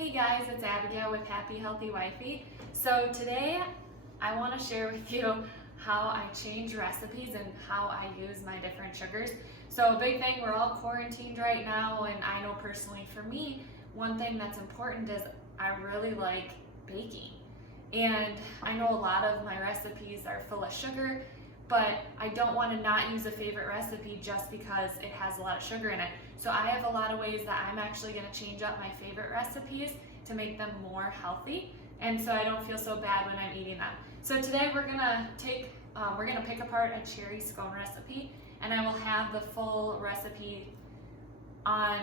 Hey guys, it's Abigail with Happy Healthy Wifey. So today I want to share with you how I change recipes and how I use my different sugars. So a big thing, we're all quarantined right now, and I know personally for me, one thing that's important is I really like baking. And I know a lot of my recipes are full of sugar, but I don't want to not use a favorite recipe just because it has a lot of sugar in it. So I have a lot of ways that I'm actually going to change up my favorite recipes to make them more healthy, and so I don't feel so bad when I'm eating them. So today we're gonna pick apart a cherry scone recipe, and I will have the full recipe on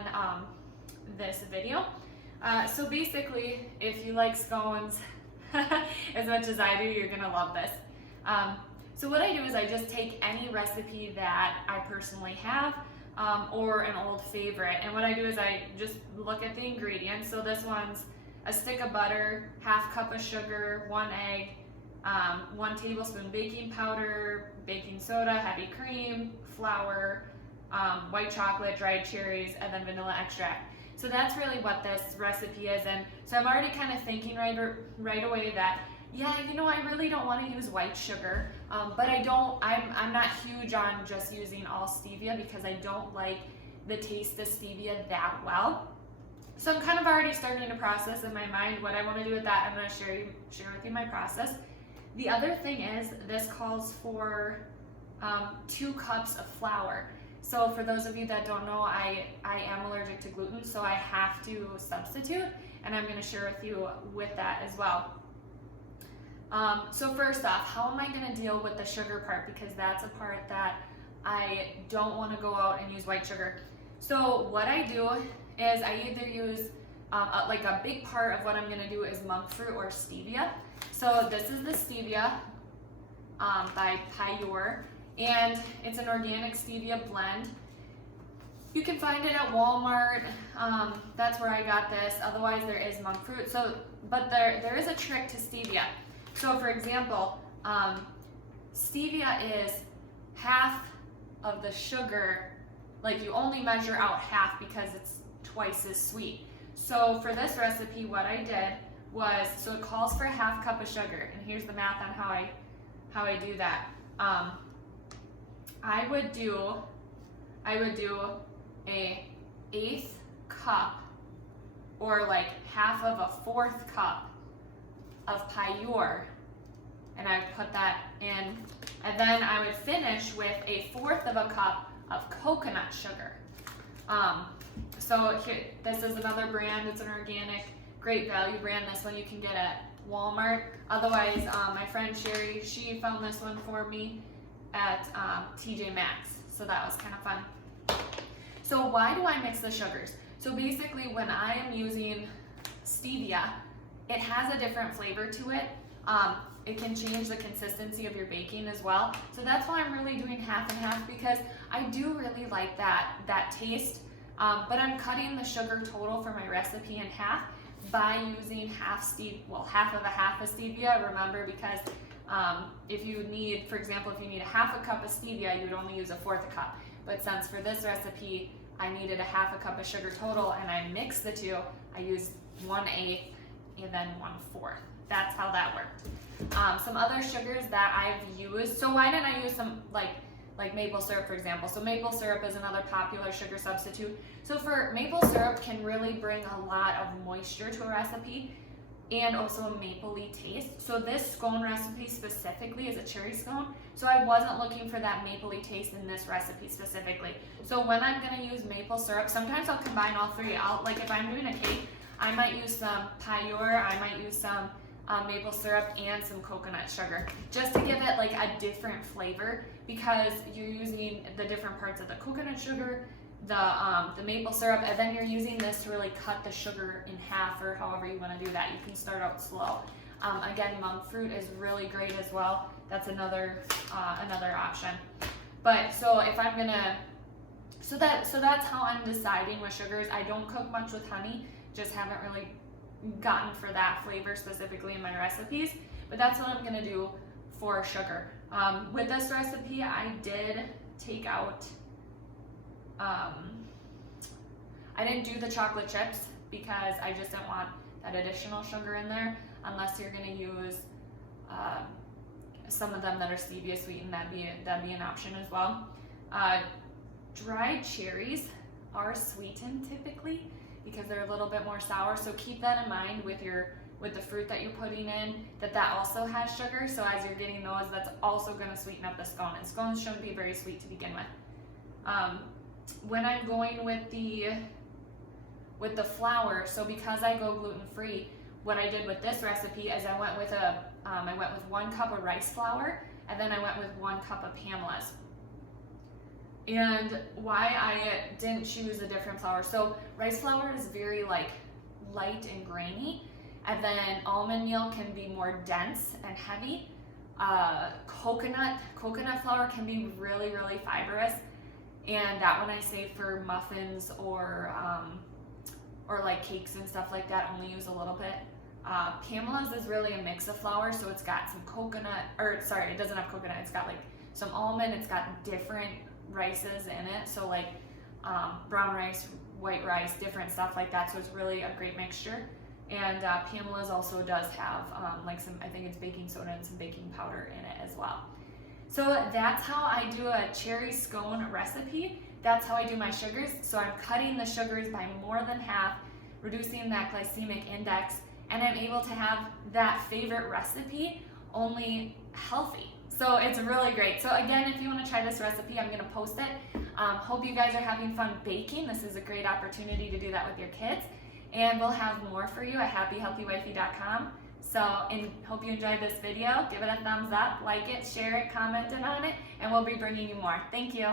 this video. So basically, if you like scones as much as I do, you're gonna love this. So what I do is I just take any recipe that I personally have or an old favorite, and what I do is I just look at the ingredients. So this one's a stick of butter, half cup of sugar, 1 egg, 1 tablespoon baking powder, baking soda, heavy cream, flour, white chocolate, dried cherries, and then vanilla extract. So that's really what this recipe is, and so I'm already kind of thinking right away that, yeah, you know, I really don't want to use white sugar, but I'm not huge on just using all stevia because I don't like the taste of stevia that well. So I'm kind of already starting to process in my mind what I want to do with that. I'm going to share with you my process. The other thing is this calls for 2 cups of flour. So for those of you that don't know, I am allergic to gluten, so I have to substitute, and I'm going to share with you with that as well. So first off, how am I going to deal with the sugar part? Because that's a part that I don't want to go out and use white sugar. So what I do is I either use, like a big part of what I'm going to do is monk fruit or stevia. So this is the stevia by Pure, and it's an organic stevia blend. You can find it at Walmart. That's where I got this. Otherwise, there is monk fruit. So, but there is a trick to stevia. So for example, stevia is half of the sugar, like you only measure out half because it's twice as sweet. So for this recipe, what I did was, so it calls for a half cup of sugar, and here's the math on how I do that. I would do a 1/8 cup, or like half of a 1/4 cup of Pure, and I would put that in, and then I would finish with a 1/4 of a cup of coconut sugar. So here, this is another brand. It's an organic, great value brand. This one you can get at Walmart. Otherwise, my friend Sherry, she found this one for me at TJ Maxx. So that was kind of fun. So why do I mix the sugars? So basically, when I am using stevia, it has a different flavor to it. It can change the consistency of your baking as well. So that's why I'm really doing half and half, because I do really like that taste. But I'm cutting the sugar total for my recipe in half by using half of stevia. Remember, because if you need, for example, if you need a half a cup of stevia, you would only use a 1/4 cup. But since for this recipe, I needed a half a cup of sugar total, and I mixed the two, I used 1/8 and then 1/4. That's how that worked. Some other sugars that I've used, so why didn't I use some like maple syrup, for example? So maple syrup is another popular sugar substitute. So for maple syrup can really bring a lot of moisture to a recipe and also a mapley taste. So this scone recipe specifically is a cherry scone, so I wasn't looking for that mapley taste in this recipe specifically. So when I'm gonna use maple syrup, sometimes I'll combine all three. Like if I'm doing a cake, I might use some Pure, I might use some maple syrup and some coconut sugar, just to give it like a different flavor, because you're using the different parts of the coconut sugar, the maple syrup, and then you're using this to really cut the sugar in half, or however you want to do that. You can start out slow. Again, monk fruit is really great as well. That's another option. But so if I'm gonna, so that's how I'm deciding with sugars. I don't cook much with honey, just haven't really gotten for that flavor specifically in my recipes, but that's what I'm gonna do for sugar. With this recipe, I did take out I didn't do the chocolate chips because I just didn't want that additional sugar in there, unless you're going to use some of them that are stevia sweetened. That'd be an option as well. Dried cherries are sweetened typically because they're a little bit more sour, so keep that in mind with the fruit that you're putting in, that also has sugar. So as you're getting those, that's also going to sweeten up the scone, and scones shouldn't be very sweet to begin with. When I'm going with the flour, so because I go gluten-free, what I did with this recipe is I went with 1 cup of rice flour, and then I went with 1 cup of Pamela's. And why I didn't choose a different flour, so rice flour is very light and grainy, and then almond meal can be more dense and heavy. Coconut flour can be really fibrous, and that one I save for muffins or like cakes and stuff like that. Only use a little bit. Pamela's is really a mix of flour, so it's got some coconut, or sorry, it doesn't have coconut. It's got like some almond. It's got different rices in it, so like brown rice, white rice, different stuff like that. So it's really a great mixture. And Pamela's also does have like some, I think it's baking soda and some baking powder in it as well. So that's how I do a cherry scone recipe. That's how I do my sugars. So I'm cutting the sugars by more than half, reducing that glycemic index, and I'm able to have that favorite recipe only healthy. So it's really great. So again, if you want to try this recipe, I'm going to post it. Hope you guys are having fun baking. This is a great opportunity to do that with your kids. And we'll have more for you at happyhealthywifey.com. So, and hope you enjoyed this video. Give it a thumbs up, like it, share it, comment on it, and we'll be bringing you more. Thank you.